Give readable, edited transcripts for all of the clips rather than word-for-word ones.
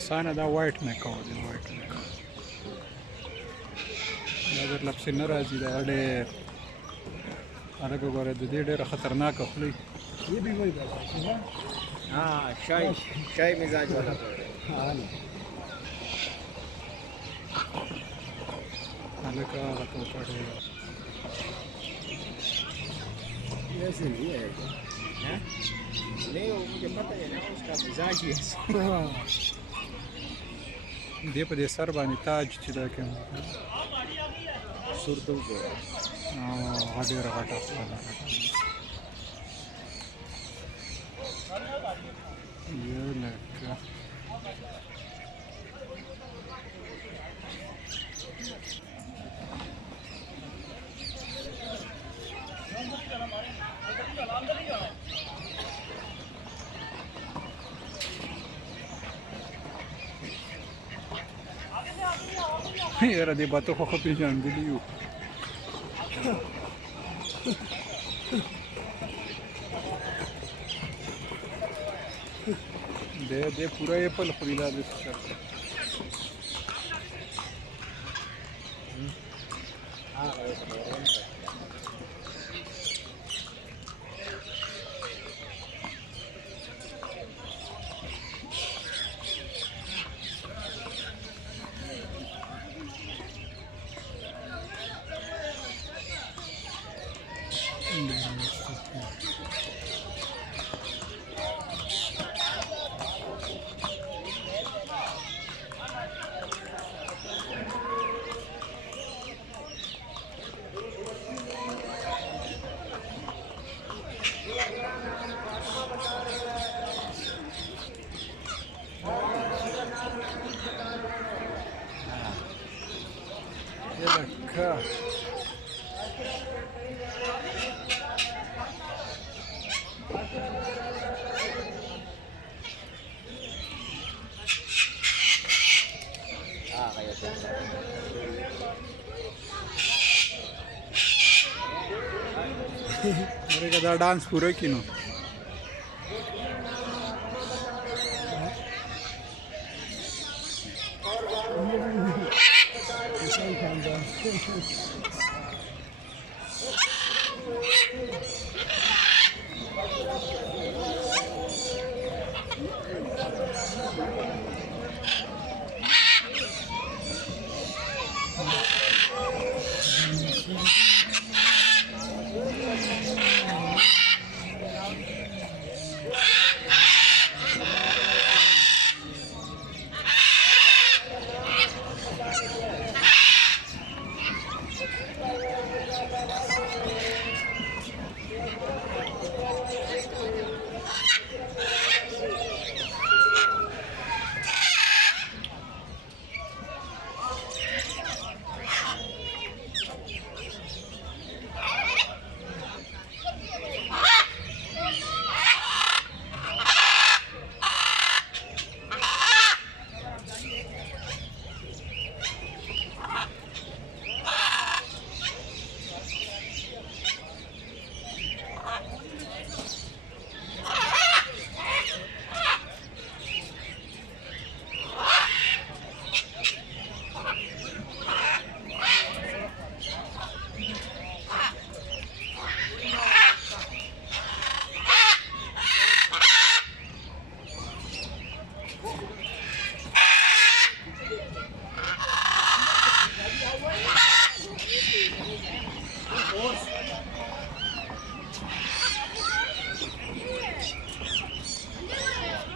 sana da white make out the white make دا مطلب چې نه راځي دا ډېر هلکه ګوره د دې ډېره خطرناکه خولۍ شاي مزاج والا هلکه هغه طوطه ډېره ऐसे नहीं है नहीं वो मुझे पता है ना उसका मिजाज ही ऐसा دې په دې سر باندې تاج چې دا کوم सुरतों को هغه ډېره غټه یو لکه یاره دې باته خو ښه پېژندلي یو دې پوره ایپل خوري دا داسې شرط دی لکه مرګه دا ډانس پوره کینو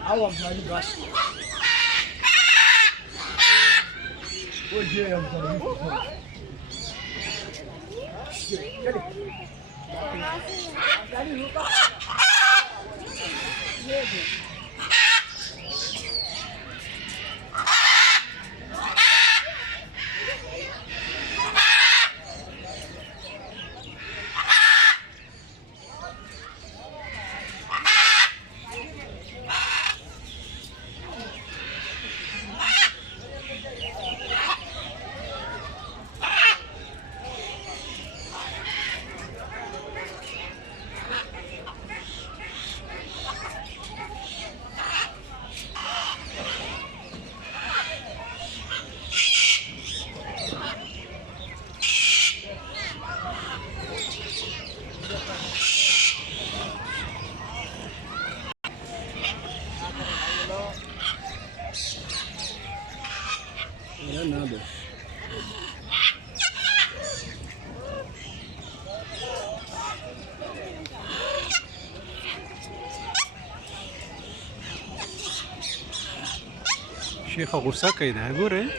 Alam lagi gas. Oh dia yang tadi. Jadi. Jadi lupa. Jadi. nada. شيخ غصة كيدا غوري